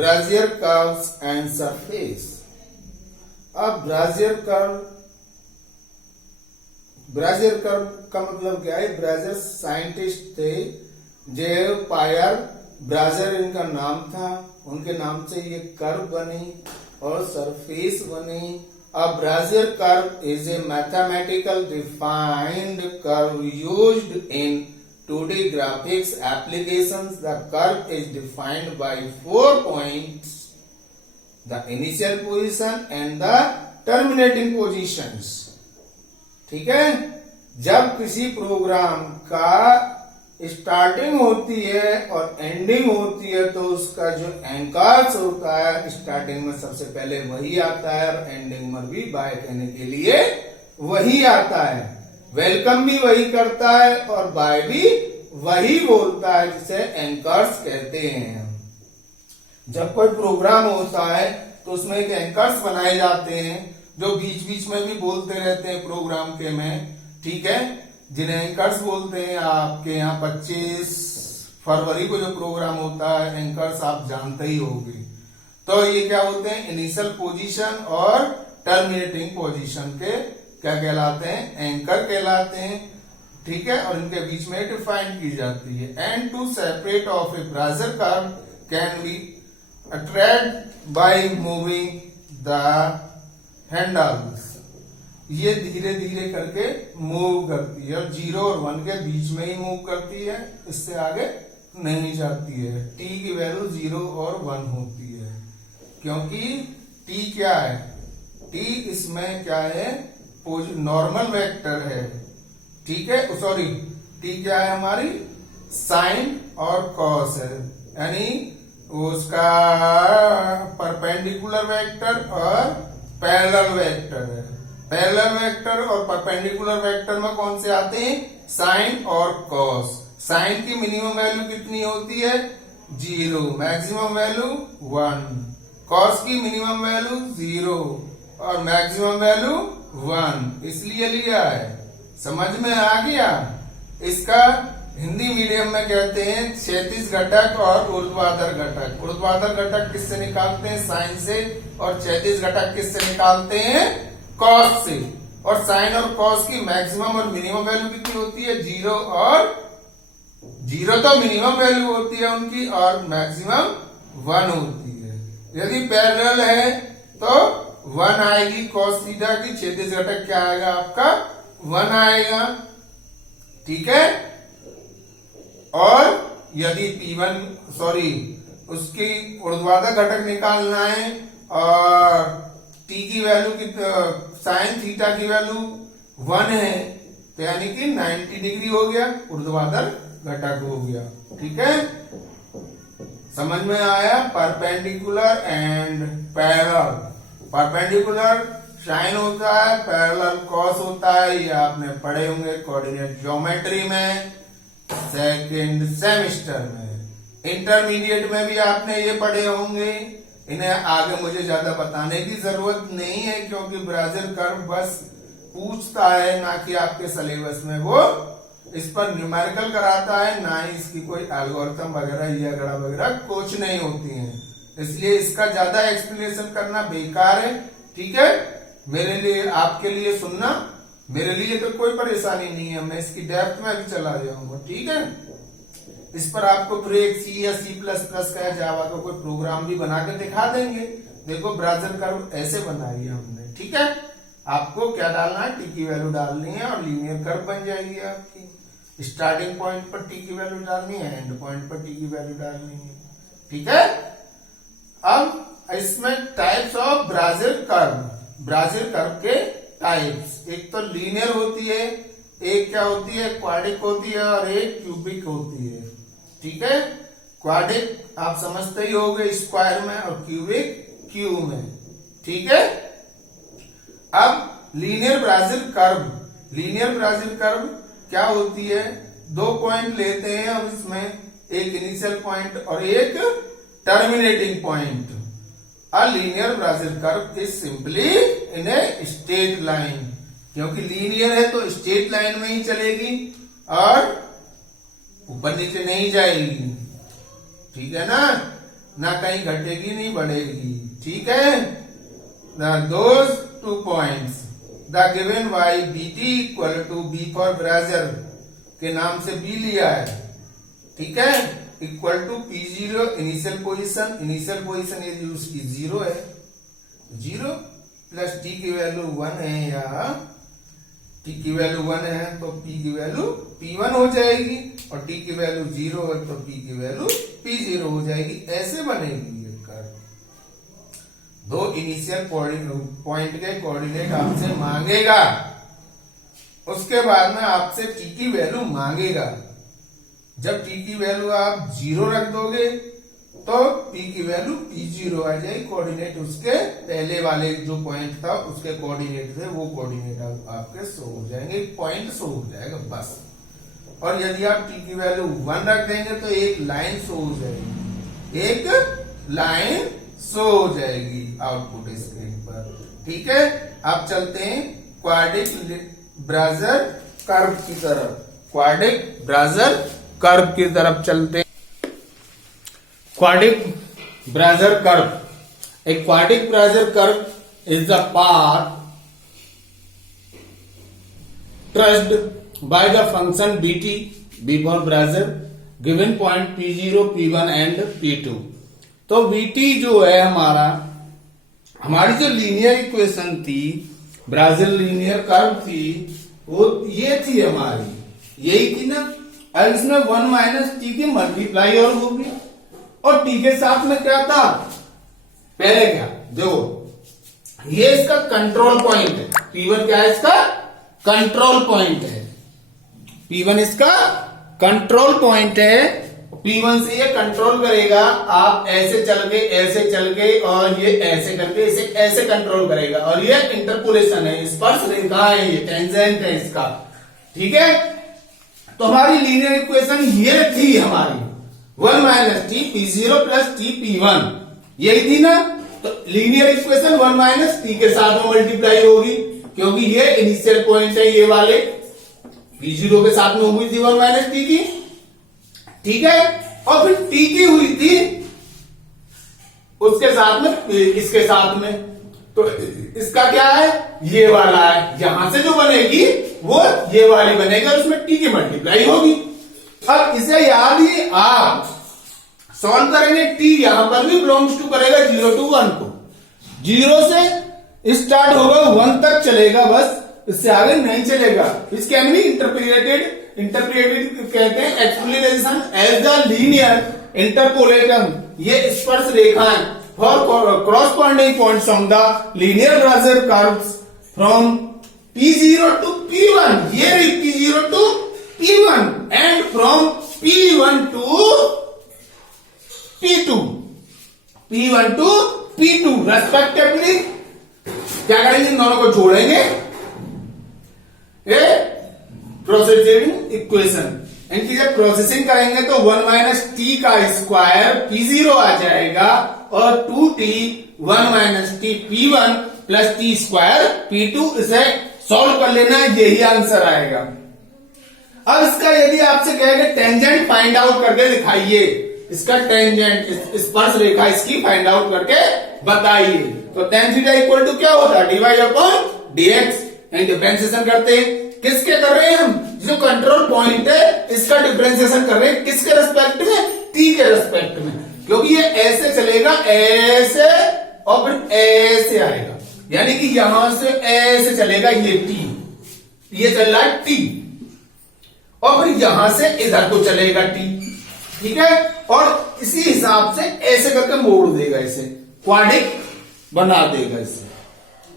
Bezier curves and surface। अब Bezier curve का मतलब क्या है? Bezier साइंटिस्ट थे, जो पायर Bezier इनका नाम था, उनके नाम से ये कर्व बनी और सरफेस बनी। A Bezier curve is a mathematical defined curve used in 2D graphics applications. The curve is defined by 4 points: the initial position and the terminating positions। ठीक है, जब किसी प्रोग्राम का स्टार्टिंग होती है और एंडिंग होती है तो उसका जो एंकर्स होता है, स्टार्टिंग में सबसे पहले वही आता है और एंडिंग में भी बाय कहने के लिए वही आता है। वेलकम भी वही करता है और बाय भी वही बोलता है, जिसे एंकर्स कहते हैं। जब कोई प्रोग्राम होता है तो उसमें एक एंकर्स बनाए जाते हैं जो बीच बीच में भी बोलते रहते हैं प्रोग्राम के में। ठीक है, जिन्हें एंकर्स बोलते हैं। आपके यहाँ 25 फरवरी को जो प्रोग्राम होता है, एंकर्स आप जानते ही होंगे। तो ये क्या होते हैं? इनिशियल पोजीशन और टर्मिनेटिंग पोजीशन के क्या कहलाते हैं? एंकर कहलाते हैं। ठीक है, और इनके बीच में डिफाइन की जाती है। And to separate of a Bezier curve can be attract by moving the handles. ये धीरे धीरे करके मूव करती है और 0 और 1 के बीच में ही मूव करती है, इससे आगे नहीं जाती है। t की वैल्यू 0 और 1 होती है, क्योंकि t क्या है? t इसमें क्या है? नॉर्मल वेक्टर है। ठीक है, सॉरी, t क्या है हमारी? साइन और कॉस है, यानी उसका परपेंडिकुलर वेक्टर और पैरेलल वेक्टर है। पैरेलल वेक्टर और परपेंडिकुलर वेक्टर में कौन से आते हैं? साइन और कॉस। साइन की मिनिमम वैल्यू कितनी होती है? 0, मैक्सिमम वैल्यू 1। कॉस की मिनिमम वैल्यू 0 और मैक्सिमम वैल्यू 1, इसलिए लिया है। समझ में आ गया? इसका हिंदी मीडियम में कहते हैं क्षैतिज घटक और ऊर्ध्वाधर घटक। ऊर्ध्वाधर घटक किससे निकालते हैं? साइन से। और क्षैतिज घटक किससे निकालते हैं? कॉस से। और साइन और कॉस की मैक्सिमम और मिनिमम वैल्यू कितनी होती है? 0 और 0 तो मिनिमम वैल्यू होती है उनकी और मैक्सिमम 1 होती है। यदि पैरेलल है तो 1 आएगी कॉस थीटा की। क्षैतिज घटक क्या आएगा आपका? 1 आएगा। ठीक है, और यदि उसकी ऊर्ध्वाधर घटक निकालना है और t की वैल्यू साइन थीटा की वैल्यू 1 है, तो यानी कि 90 डिग्री हो गया, ऊर्ध्वाधर घटक हो गया। ठीक है, समझ में आया? Perpendicular and parallel. Perpendicular sign होता है, पैरेलल कॉस होता है। ये आपने पढ़े होंगे कोऑर्डिनेट ज्योमेट्री में, सेकेंड सेमेस्टर में। इंटरमीडिएट में भी आपने ये पढ़े होंगे। इन्हें आगे मुझे ज्यादा बताने की जरूरत नहीं है, क्योंकि Bezier कर्व बस पूछता है, ना कि आपके सिलेबस में वो इस पर न्यूमेरिकल कराता है, ना ही इसकी कोई एल्गोरिथम वगैरह या गणा वगैरह कुछ नहीं होती है। इसलिए इसका ज्यादा एक्सप्लेनेशन करना बेकार है। ठीक है, मेरे लिए, आपके लिए सुनना, मेरे लिए तो कोई परेशानी नहीं है, मैं इसकी डेप्थ में भी चला जाऊंगा। ठीक है, इस पर आपको फिर एक C या C++ का या जावा का कोई प्रोग्राम भी बना के दिखा देंगे। देखो Bezier कर्व ऐसे बनाई है हमने। ठीक है, आपको क्या डालना है? t की वैल्यू डालनी है और लीनियर कर्व बन जाएगी आपकी। स्टार्टिंग पॉइंट पर t की वैल्यू डालनी है, एंड पॉइंट पर t की वैल्यू डालनी है। ठीक है, अब इसमें टाइप्स ऑफ Bezier कर्व के टाइप्स, एक तो लीनियर होती है, एक क्या होती है? क्वाड्रिक होती है और एक क्यूबिक होती है। ठीक है, क्वाड्रिक आप समझते ही होंगे स्क्वायर में और क्यूबिक क्यूब में। ठीक है, अब लीनियर Bezier कर्व क्या होती है? 2 पॉइंट लेते हैं अब इसमें, एक इनिशियल पॉइंट और एक terminating point. A linear Bezier curve is simply in a straight line। क्योंकि लीनियर है तो स्ट्रेट लाइन में ही चलेगी और ऊपर नीचे नहीं जाएगी। ठीक है ना? ना कहीं घटेगी नहीं बढ़ेगी, ठीक है। Those 2 points the given Y B T equal to B for ब्राजर के नाम से बी लिया है, ठीक है, equal to P0 initial position यदि उसकी 0 है, 0 प्लस टी की वैल्यू 1 है या टी की वैल्यू 1 है तो P की वैल्यू P1 हो जाएगी, और टी की वैल्यू 0 है तो P की वैल्यू P0 हो जाएगी। ऐसे बनेगी ये कर्व। दो इनिशियल पॉइंट के कोऑर्डिनेट आपसे मांगेगा, उसके बाद में आपसे टी की वैल्यू मांगेगा। जब टी की वैल्यू आप 0 रख दोगे तो P की वैल्यू P0 आ जाएगी। कोऑर्डिनेट उसके पहले वाले जो पॉइंट था उसके कोऑर्डिनेट थे, वो कोऑर्डिनेट आपके शो हो जाएंगे, पॉइंट शो हो जाएगा बस। और यदि आप T की वैल्यू 1 रख देंगे तो एक लाइन शो हो जाएगी, एक लाइन शो हो जाएगी आउटपुट स्क्रीन पर, ठीक है। आप चलते हैं क्वाड्रिक ब्राजर कर्व की तरफ, क्वाड्रिक ब्राजर कर्व की तरफ चलते हैं। Quadric Bezier curve, a quadric Bezier curve is the path traced by the function bt, b for Brazil, given point P0, P1 and P2। तो bt जो है हमारी जो लीनियर इक्वेशन थी, ब्राजील लीनियर कर्व थी, वो ये थी हमारी, यही थी ना। अब इसमें 1 माइनस टी की मल्टीप्लाई और होगी, और टी के साथ में क्या था, पहले क्या देखो, ये इसका कंट्रोल पॉइंट है, P1 क्या है, इसका कंट्रोल पॉइंट है, P1 इसका कंट्रोल पॉइंट है। P1 से ये कंट्रोल करेगा, आप ऐसे चल गए और ये ऐसे करके इसे ऐसे कंट्रोल करेगा, और ये इंटरपोलेशन है, स्पर्श रेखा है, ये टेंजेंट है इसका, ठीक है। तो हमारी लीनियर इक्वेशन ये थी हमारी 1 minus T P0 plus T P1, यही थी ना। तो लीनियर इक्वेशन 1 माइनस टी के साथ में मल्टीप्लाई होगी, क्योंकि ये इनिशियल पॉइंट है, ये वाले P0 के साथ में हुई थी 1 माइनस टी की, ठीक है। और फिर टी की हुई थी उसके साथ में, इसके साथ में, तो इसका क्या है, ये वाला है, यहां से जो बनेगी वो ये वाली बनेगी, और उसमें टी की मल्टीप्लाई होगी। अब इसे याद ही आप सॉल्व करेंगे, टी यहां पर भी बिलोंग्स टू करेगा 0 to 1 को, 0 से स्टार्ट होगा 1 तक चलेगा बस, इससे आगे नहीं चलेगा। इस कैन बी इंटरप्रिटेड कहते हैं explanation as the linear interpolation, ये स्पर्श रेखाएं for corresponding points on the linear Brazil curves from P0 to P1, ये P0 to P1 and from P1 to P2, P1 to P2 respectively. क्या करेंगे, इन दोनों को जोड़ेंगे, प्रोसेसिंग इक्वेशन, इनकी जब प्रोसेसिंग करेंगे तो 1 माइनस टी का स्क्वायर P0 आ जाएगा, और 2t 1 minus T P1 plus T square P2। इसे सॉल्व कर लेना, यही आंसर आएगा। अब इसका यदि आपसे कहेगा टेंजेंट फाइंड आउट करके दिखाइए, इसका टेंजेंट स्पर्श रेखा इसकी फाइंड आउट करके बताइए, तो tan थीटा इक्वल टू क्या होता है, dy/dx। डिफरेंशिएशन करते हैं, किसके कर रहे हैं हम, जो कंट्रोल पॉइंट है इसका डिफरेंशिएशन कर रहे हैं, किसके रेस्पेक्ट में, टी के रेस्पेक्ट में, क्योंकि ये ऐसे चलेगा, ऐसे और फिर ऐसे आएगा, यानी कि यहां से ऐसे चलेगा, ये टी, ये चल रहा है टी, और फिर यहां से इधर को चलेगा टी, ठीक है। और इसी हिसाब से ऐसे करके मोड़ देगा, इसे क्वाड्रिक बना देगा इसे,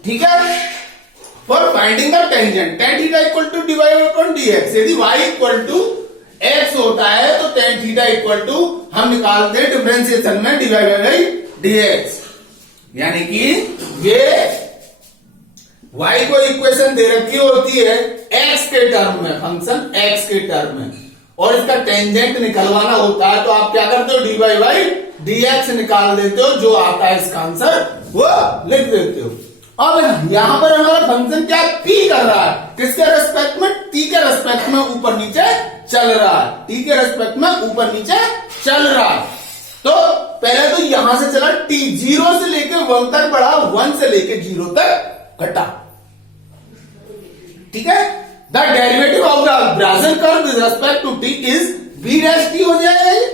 ठीक है। For finding the tangent tan theta equal to dy/dx, यदि y इक्वल टू x होता है तो tan थीटा इक्वल टू हम निकालते हैं डिफरेंशिएशन में dy/dx, यानी कि ये y को इक्वेशन दे रखी होती है x के टर्म में, फंक्शन x के टर्म में, और इसका टेंजेंट निकलवाना होता है तो आप क्या करते हो, dy/dx निकाल देते हो, जो आता है इसका आंसर वो लिख देते हो। अब यहां पर हमारा फंक्शन क्या p कर रहा है, किसके रेस्पेक्ट में, t के रेस्पेक्ट में ऊपर नीचे चल रहा है, t के रेस्पेक्ट में ऊपर नीचे चल रहा है, तो पहले तो यहां से चला t, 0 से लेके 1 तक बढ़ा, 1 से लेके 0 तक घटा। ठीक है, the derivative of the Bezier curve with respect to t is b dash t हो जाएगा ये,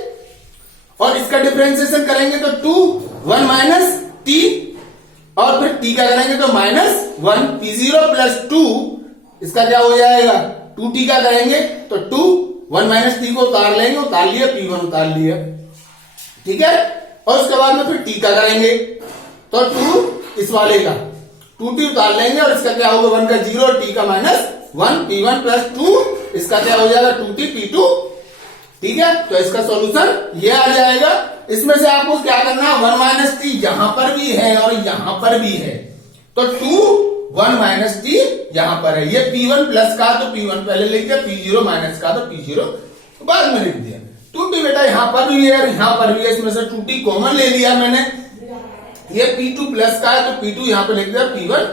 और इसका डिफरेंशिएशन करेंगे तो 2 1 माइनस t, और फिर t का करेंगे तो -1 p0 प्लस 2, इसका क्या हो जाएगा 2t का करेंगे तो 2 1 माइनस t को उतार लेंगे, उतार लिया, p1 उतार लिया। ठीक है, और उसके बाद में फिर t का करेंगे तो 2 इस वाले का 2t उतार लेंगे, और इसका क्या होगा 1 का 0 और t का -1 p1 प्लस 2, इसका क्या हो जाएगा 2t p2। ठीक है, तो इसका सॉल्यूशन ये आ जाएगा। इसमें से आपको क्या करना है, 1 माइनस टी यहां पर भी है और यहां पर भी है, तो 2 1 माइनस टी यहां पर है। ये p1 प्लस का तो p1 पहले लिख दिया, p0 माइनस का तो p0 बाद में लिख दिया। 2t बेटा यहां पर भी है और यहां पर भी है, इसमें से 2t कॉमन ले लिया मैंने। ये p2 प्लस का है तो p2 यहां पर लिख दिया, p1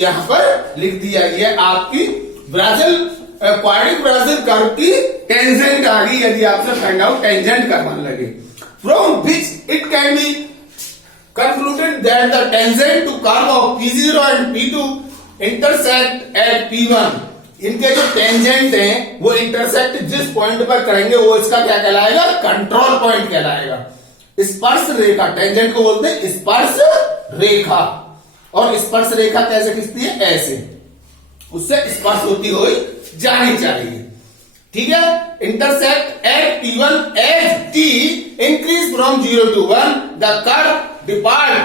यहां पर लिख दिया। ये आपकी ब्राजिल क्वाड्रिक ब्राजर कर्व की टेंजेंट आ गई, यदि आपसे फाइंड आउट टेंजेंट करवाने लगे, from which it can be concluded that the tangent to curve of P0 and P2 intersect at P1। इनके जो टेंजेंट हैं वो इंटरसेक्ट जिस पॉइंट पर करेंगे वो इसका क्या कहलाएगा, कंट्रोल पॉइंट कहलाएगा। स्पर्श रेखा, टेंजेंट को बोलते हैं स्पर्श रेखा, और स्पर्श रेखा कैसे खींचती है, ऐसे, उससे स्पर्श होती हुई जानी चाहिए। ठीक है, intersect at P1 as t increase from 0 to 1 the curve depart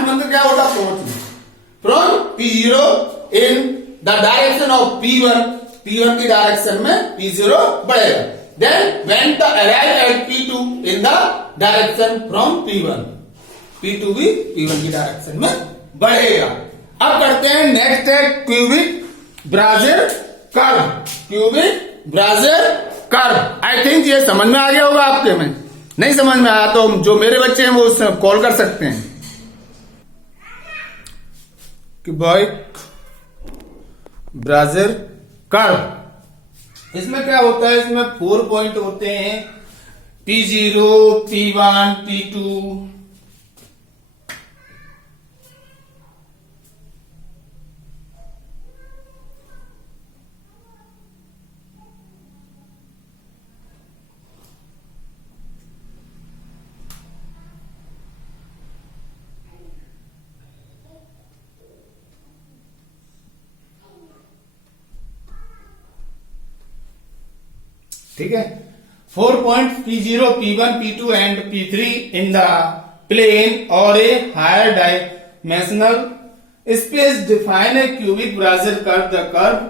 मतलब क्या होता, पहुंचना, from P0 in the direction of P1 की डायरेक्शन में P0 बढ़ेगा। Then when the arrive at P2 in the direction from P2 भी P1 की डायरेक्शन में बढ़ेगा। अब करते हैं नेक्स्ट है cubic Bezier curve. Cubic Bezier curve, I think ये समझ में आ गया होगा आपके में। नहीं समझ में आया तो जो मेरे बच्चे हैं वो कॉल कर सकते हैं कि भाई ब्राजर कर्व, इसमें क्या होता है, इसमें 4 पॉइंट होते हैं, P0 P1 P2। ठीक है, 4 points P0, P1, P2 and P3 in the plane or a higher dimensional space define a cubic Brasser curve. The curve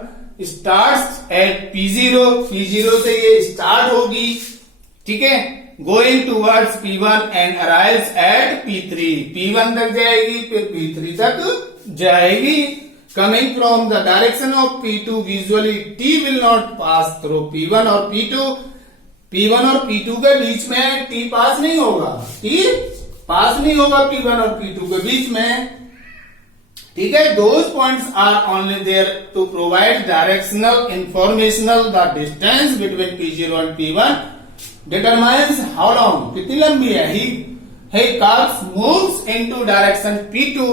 starts at P0 से ये स्टार्ट होगी, ठीक है, going towards P1 and arrives eight P3, P1 तक जाएगी फिर P3 तक जाएगी। Coming from the direction of P2, visually T will not pass through P1 और P2 के बीच में T पास नहीं होगा, T पास नहीं होगा P1 और P2 के बीच में। ठीक है, those points are only there to provide directional informational. The distance between P0 and P1 determines how long, कितनी लंबी है। He curve moves into direction P2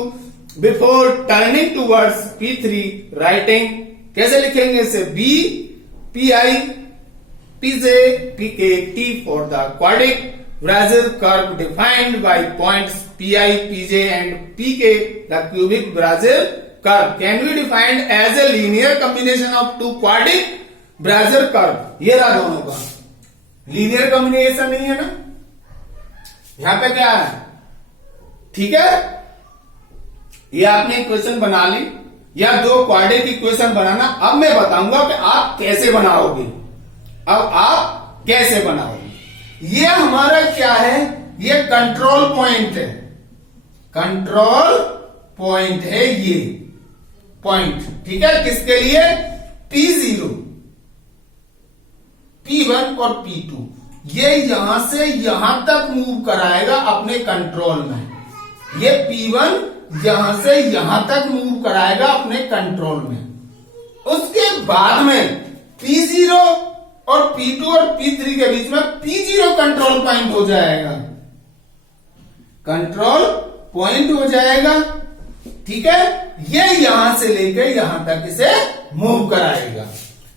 before turning towards P3, writing कैसे लिखेंगे इसे, B PI PJ PK T for the quadric Bezier curve defined by points PI PJ and PK। The cubic Bezier curve can be defined as a linear combination of 2 quadric Bezier curve. ये रहा दोनों का linear combination, नहीं है ना, यहां पे क्या है, ठीक है। ये आपने इक्वेशन बना ली, या 2 क्वाड्रिक इक्वेशन बनाना। अब मैं बताऊंगा कि आप कैसे बनाओगे, ये हमारा क्या है, ये कंट्रोल पॉइंट है, कंट्रोल पॉइंट है ये पॉइंट, ठीक है, किसके लिए, P0 P1 और P2, ये यहां से यहां तक मूव कराएगा अपने कंट्रोल में। ये P1 यहां से यहां तक मूव कराएगा अपने कंट्रोल में। उसके बाद में P0 और P2 और P3 के बीच में P0 कंट्रोल पॉइंट हो जाएगा, कंट्रोल पॉइंट हो जाएगा। ठीक है, ये यहां से लेकर यहां तक इसे मूव कराएगा।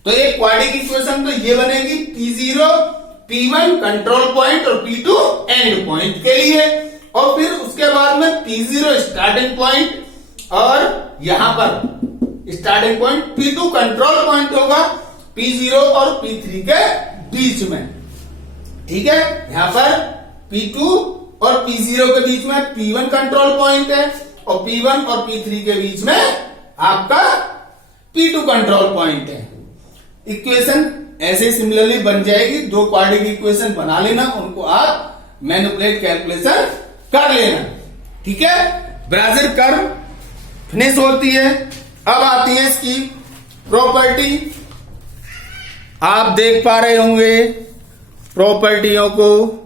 तो एक क्वाड्रिक इक्वेशन तो ये बनेगी P0 P1 कंट्रोल पॉइंट और P2 एंड पॉइंट के लिए, और फिर उसके बाद में P0 स्टार्टिंग पॉइंट और यहां पर starting point P2 control point होगा P0 और P3 के बीच में। ठीक है, यहां पर P2 और P0 के बीच में P1 कंट्रोल पॉइंट है और P1 और P3 के बीच में आपका P2 कंट्रोल पॉइंट है। इक्वेशन ऐसे सिमिलरली बन जाएगी। दो क्वाड्रिक इक्वेशन बना लेना, उनको आप मैनिपुलेट कैलकुलेशन कर लेना। ठीक है, ब्राजर कर्व फिनिश होती है। अब आती है इसकी प्रॉपर्टी। आप देख पा रहे होंगे प्रॉपर्टियों को।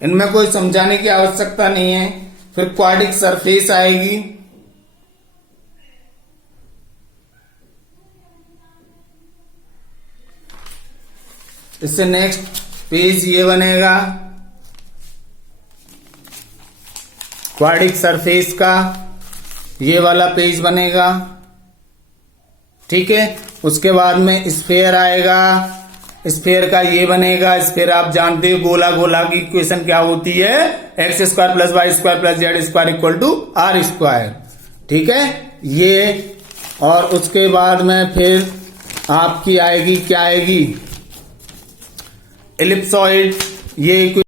इनमें कोई समझाने की आवश्यकता नहीं है। फिर क्वाड्रिक सरफेस आएगी, इससे नेक्स्ट पेज ये बनेगा क्वाड्रिक सरफेस का, ये वाला पेज बनेगा। ठीक है, उसके बाद में स्फेयर आएगा, स्फेयर का ये बनेगा। स्फेयर आप जानते हो गोला, गोला की इक्वेशन क्या होती है, x square plus y square plus z square equal to r square. ठीक है, ये और उसके बाद में फिर आपकी आएगी, क्या आएगी, एलिप्सॉइड। ये